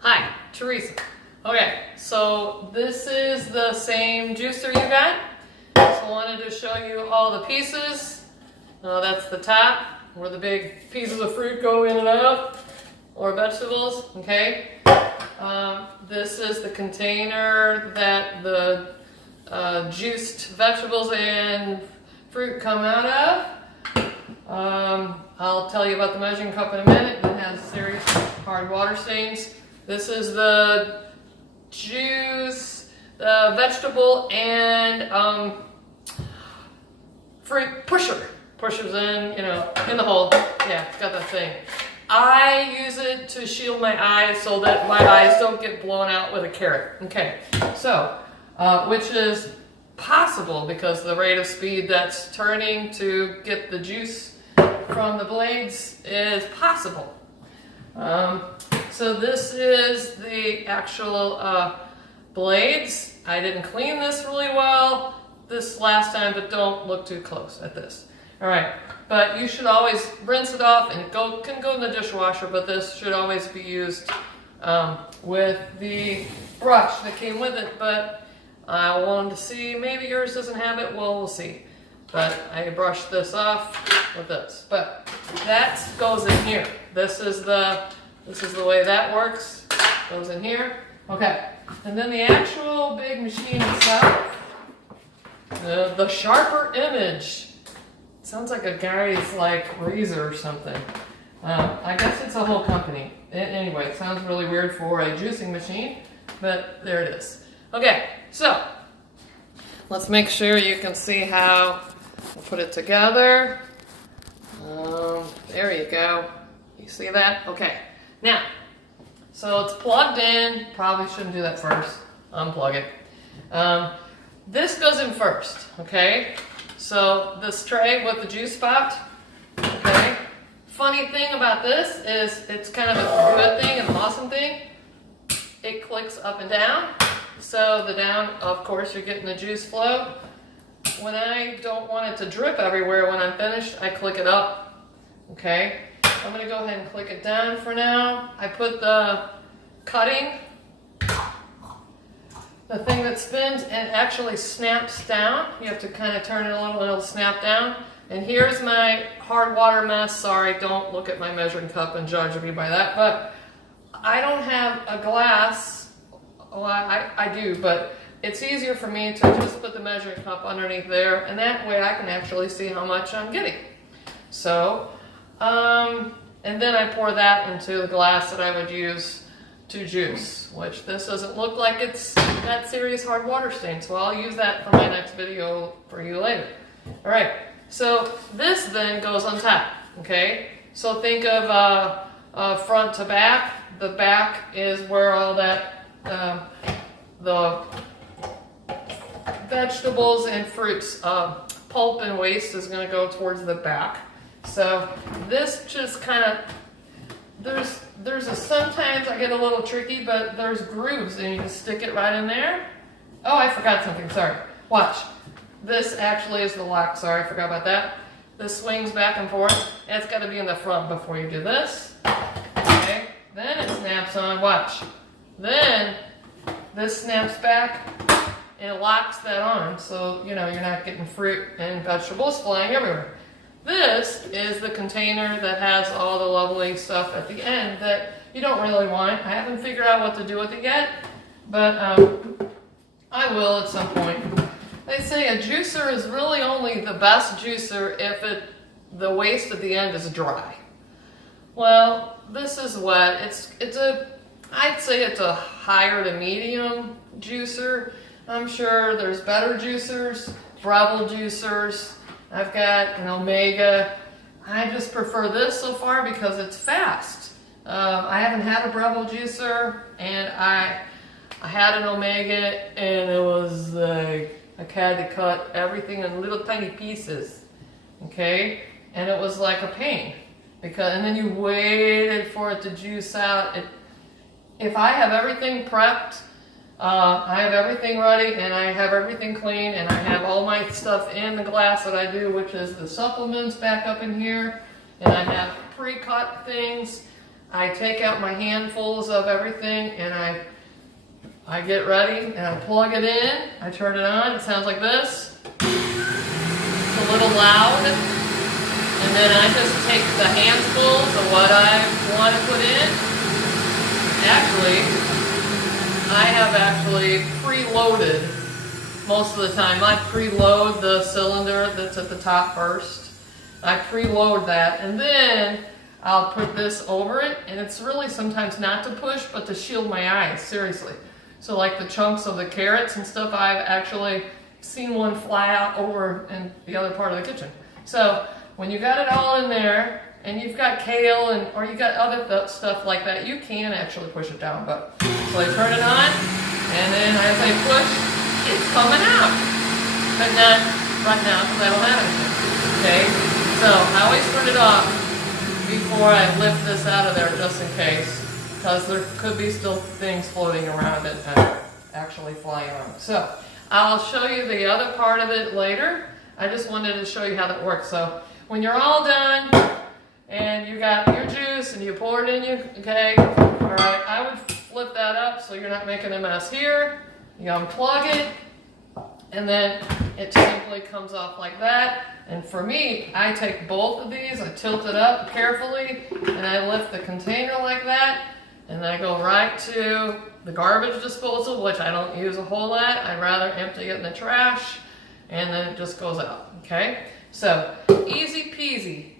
Hi, Teresa. Okay, so this is the same juicer you got. So I wanted to show you all the pieces. That's the top, where the big pieces of fruit go in and out, or vegetables, okay? This is the container that the juiced vegetables and fruit come out of. I'll tell you about the measuring cup in a minute. It has serious hard water stains. This is the juice, the vegetable and fruit pusher. Pushers in, in the hole. Yeah, it's got that thing. I use it to shield my eyes so that my eyes don't get blown out with a carrot. Okay, so, which is possible because the rate of speed that's turning to get the juice from the blades is possible. So this is the actual blades. I didn't clean this really well this last time, but don't look too close at this. All right, but you should always rinse it off and can go in the dishwasher, but this should always be used with the brush that came with it, but I wanted to see, maybe yours doesn't have it, well, we'll see. But I brushed this off with this, but that goes in here. This is the way that works, goes in here. Okay, and then the actual big machine itself, the Sharper Image. Sounds like a guy's razor or something. I guess it's a whole company. Anyway, it sounds really weird for a juicing machine, but there it is. Okay, so let's make sure you can see how we'll put it together. There you go. You see that? Okay. Now, so it's plugged in. Probably shouldn't do that first. Unplug it. This goes in first, okay? So this tray with the juice spot, okay? Funny thing about this is it's kind of a good thing, an awesome thing. It clicks up and down. So the down, of course, you're getting the juice flow. When I don't want it to drip everywhere when I'm finished, I click it up, okay? I'm gonna go ahead and click it down for now. I put the cutting, the thing that spins and actually snaps down. You have to kind of turn it a little and it'll snap down. And here's my hard water mess. Sorry, don't look at my measuring cup and judge me by that. But I don't have a glass. Well, I do, but it's easier for me to just put the measuring cup underneath there, and that way I can actually see how much I'm getting. So, and then I pour that into the glass that I would use to juice, which this doesn't look like it's that serious hard water stain, so I'll use that for my next video for you later. All right, so this then goes on top, okay? So think of front to back. The back is where all that, the vegetables and fruits, pulp and waste is gonna go towards the back. So this just kind of, sometimes I get a little tricky, but there's grooves and you can stick it right in there. Oh, I forgot something, sorry. Watch. This actually is the lock, sorry, I forgot about that. This swings back and forth. It's got to be in the front before you do this. Okay, then it snaps on, watch. Then this snaps back and locks that on, so you're not getting fruit and vegetables flying everywhere. This is the container that has all the lovely stuff at the end that you don't really want. I haven't figured out what to do with it yet, but I will at some point. They say a juicer is really only the best juicer if the waste at the end is dry. Well, this is wet. I'd say it's a higher to medium juicer. I'm sure there's better juicers, Breville juicers. I've got an Omega. I just prefer this so far because it's fast. I haven't had a Breville juicer, and I had an Omega, and it was like I had to cut everything in little tiny pieces, okay? And it was like a pain and then you waited for it to juice out. If I have everything prepped, I have everything ready, and I have everything clean, and I have all my stuff in the glass that I do, which is the supplements back up in here, and I have pre-cut things. I take out my handfuls of everything and I get ready and I plug it in. I turn it on. It sounds like this. It's a little loud. And then I just take the handfuls of what I want to put in. Actually, I have preloaded most of the time. I preload the cylinder that's at the top first. I preload that and then I'll put this over it, and it's really sometimes not to push but to shield my eyes, seriously. So like the chunks of the carrots and stuff, I've actually seen one fly out over in the other part of the kitchen. So when you got it all in there and you've got kale or you got other stuff like that, you can actually push it down. But so I turn it on, and then as I push, it's coming out. But not right now because I don't have anything. Okay? So I always turn it off before I lift this out of there just in case, because there could be still things floating around it and actually flying around. So I'll show you the other part of it later. I just wanted to show you how that works. So when you're all done and you got your juice and you pour it in okay, all right, I would flip that up so you're not making a mess here. You unplug it, and then it simply comes off like that. And for me, I take both of these, I tilt it up carefully, and I lift the container like that, and I go right to the garbage disposal, which I don't use a whole lot. I'd rather empty it in the trash, and then it just goes out, okay? So, easy peasy.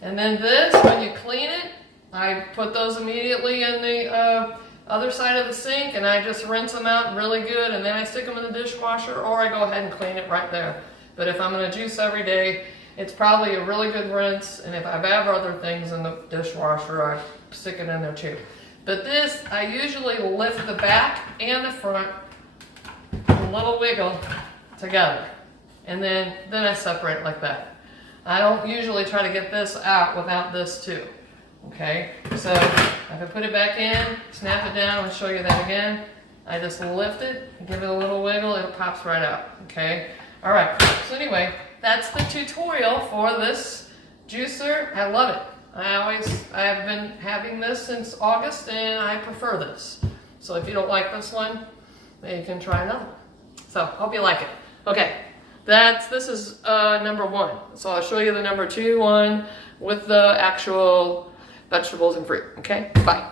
And then this, when you clean it, I put those immediately in the other side of the sink, and I just rinse them out really good, and then I stick them in the dishwasher, or I go ahead and clean it right there. But if I'm going to juice every day, it's probably a really good rinse. And if I have other things in the dishwasher, I stick it in there too. But this, I usually lift the back and the front, a little wiggle together. And then I separate like that. I don't usually try to get this out without this too. Okay, so if I put it back in, snap it down, I'll show you that again. I just lift it, give it a little wiggle, it pops right out. Okay. All right, so anyway, that's the tutorial for this juicer. I love it. I have been having this since August, and I prefer this. So if you don't like this one, then you can try another one. So hope you like it. Okay, this is number 1. So I'll show you the number 2 one with the actual vegetables and fruit. Okay, bye.